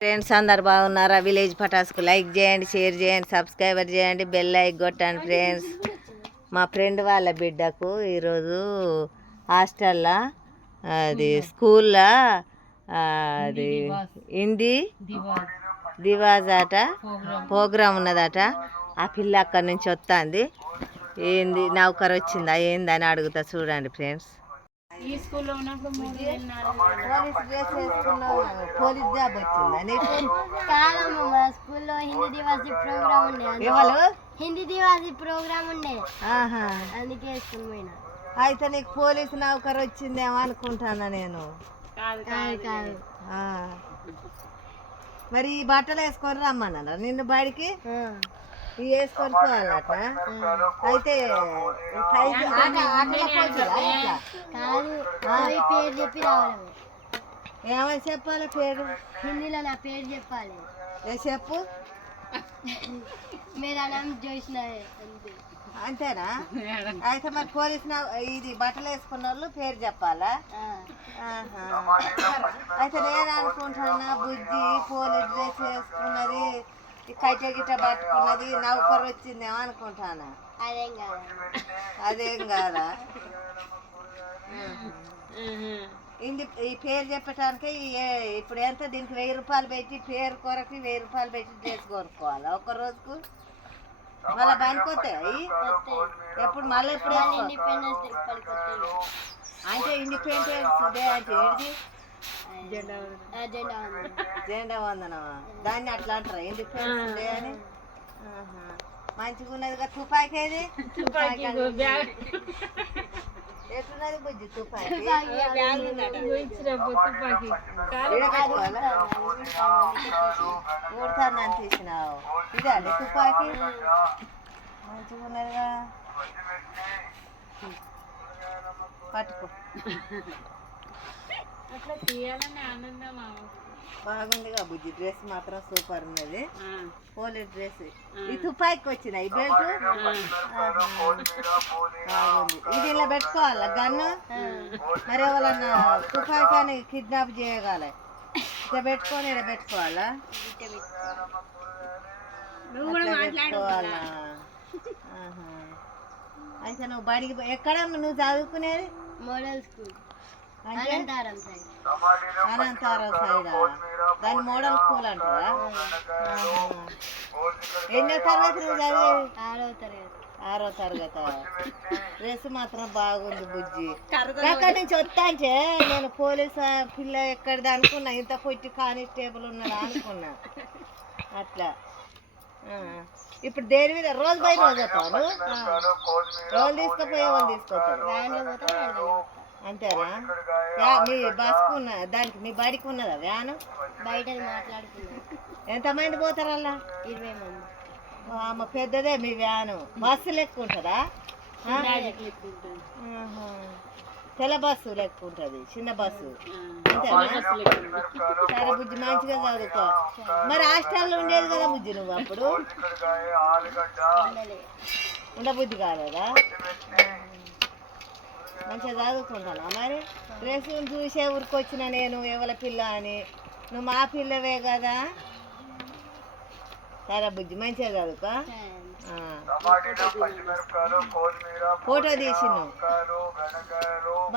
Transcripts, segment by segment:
Friends అందరు బాగున్నారా? Village పటాస్కు లైక్ చేయండి షేర్ చేయండి సబ్స్క్రైబర్ చేయండి బెల్ లైక్ కొట్టండి ఫ్రెండ్స్ మా ఫ్రెండ్ వాళ్ళ బిడ్డకు ఈరోజు హాస్టల్లో అది స్కూల్లో అది హిందీ దివాజ్ అట ప్రోగ్రామ్ ఉన్నదట. ఆ పిల్ల అక్కడి నుంచి వస్తుంది. ఏంది నౌకర్ వచ్చిందా ఏంది అని అడుగుతా చూడండి ఫ్రెండ్స్ ఈ స్కూల్లో ఉన్నప్పుడు మూడు వేలు పోలీస్ డ్రెస్ వేసుకున్నావు పోలీస్ జాబ్ వచ్చిందా? నీకు కాదమ్మ మా స్కూల్లో హిందీ దివాసి ప్రోగ్రామ్ ఉండే ఎవరు? హిందీ దివాసి ప్రోగ్రామ్ ఉండే. ఆహా. అందుకే వేసుకుని పోయినా. అయితే నీకు పోలీసు నౌకర్ వచ్చిందేమో అనుకుంటానా నేను? కాదు కాదు కాదు. ఆ. మరి ఈ బట్టలు వేసుకొని రమ్మన్నారా? నిన్ను బయటికి? ఆ, ఇవి వేసుకొని పోవాలట? అయితే సైజు ఆట ఆటల పోటీలా ఎట్లా? కాదు పేరు చెప్పి రావాలి ఏమని చెప్పాలి పేరు? హిందీలో నా పేరు చెప్పాలి. ఏ చెప్పు? మీరు అన్నం చూసిన అంతే అంతేనా? అయితే మరి పోలీసు నౌ- ఇది బట్టలు వేసుకున్న వాళ్ళు పేరు చెప్పాలా? ఆ, ఆహా. అయితే నేను అనుకుంటున్నా బుజ్జి పోలీస్ డ్రెస్ వేసుకున్నది కట్ట గిట్ట పట్టుకున్నది నౌకర్ వచ్చిందేమో అనుకుంటానా? అదేం కాదు. అదేం కాదా? ఇంది ఈ పేరు చెప్పటానికి ఇప్పుడు ఎంత దీనికి వెయ్యి రూపాయలు పెట్టి పేరు కొరకు వెయ్యి రూపాయలు పెట్టి డ్రెస్ కొనుక్కోవాలా. ఒక రోజుకు మళ్ళీ పనికొస్తాయి ఎప్పుడు మళ్ళీ ఎప్పుడు అంటే ఇండిపెండెన్స్ డే అంటే ఏంటి జెండా వందనమా? దాన్ని అట్లా అంటారా? ఇండిపెండెన్స్ డే అని. మంచిగా ఉన్నదిగా తుపాకీ ఏది తుపాకీ ఎట్లున్నది బుజ్జి తుపాకీ ఇచ్చినప్పుడు తీసినావు ఇదే మంచిగా ఉన్నదిగా పట్టుకో. అట్లా తీయాలని ఆనందం బాగుందిగా బుజ్జి. డ్రెస్ మాత్రం సూపర్ ఉన్నది. Police dress. ఈ తుపాకీకి వచ్చిన ఈ బెల్ట్? బాగుంది. ఇది ఇలా పెట్టుకోవాలా? గన్ను? మరి ఎవరన్నా తుపాకీ అని కిడ్నాప్ చేయగల. ఇట్లా పెట్టుకొని ఇక్కడ పెట్టుకోవాలా? పెట్టుకోవాలా. అయితే నువ్వు బడికి ఎక్కడ నువ్వు చదువుకునేది? Model school. అంటే అనంతారం సైడ్ దాని మోడల్ స్కూల్ అంటారా. ఎన్నో తరగతి చదివేది ఆరో తరగతి. ఆరో తరగతి? డ్రెస్ మాత్రం బాగుంది బుజ్జి. అక్కడి నుంచి వస్తాంచే నేను పోలీస్ పిల్ల ఎక్కడిది అనుకున్నా. ఇంత పొట్టి కానిస్టేబుల్ ఉన్నదా అనుకున్నా. అట్లా. ఇప్పుడు దేని మీద? రోజు బై రోజు వస్తాను రోజు తీసుకుపోయే వాళ్ళు తీసుకొస్తారు అంతేనా మీ బస్కు ఉన్న దానికి మీ బడికి ఉన్నదా వ్యాను? బయట మాట్లాడుకున్నాం. ఎంతమంది పోతారు అలా? ఇరవై మంది. అమ్మ పెద్దదే మీ వ్యాను. బస్సు లెక్క ఉంటుందా. తెల్ల బస్సు లెక్క ఉంటుంది చిన్న బస్సు. అంతేనా? సరే బుజ్జి మంచిగా చదువుకో. మరి హాస్టల్లో ఉండేది కదా బుజ్జి నువ్వు అప్పుడు? ఉండబుద్ధి కాలేదా? మంచిగా చదువుకుంటానా మరి? డ్రెస్ చూసే ఊరికి వచ్చిన నేను ఎవల పిల్ల అని. నువ్వు మా పిల్లవే కదా? సరే బుజ్జి మంచిగా చదువుకో. ఫోటో తీసి నువ్వు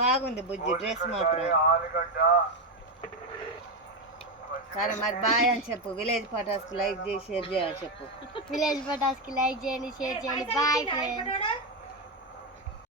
బాగుంది బుజ్జి డ్రెస్ మాత్రం. సరే మరి బాయ్ అని చెప్పు. విలేజ్ పటాస్కి లైక్ చేసి షేర్ చేయని చెప్పు. విలేజ్ పటాస్కి లైక్ చేయండి షేర్ చేయండి. Bye friends.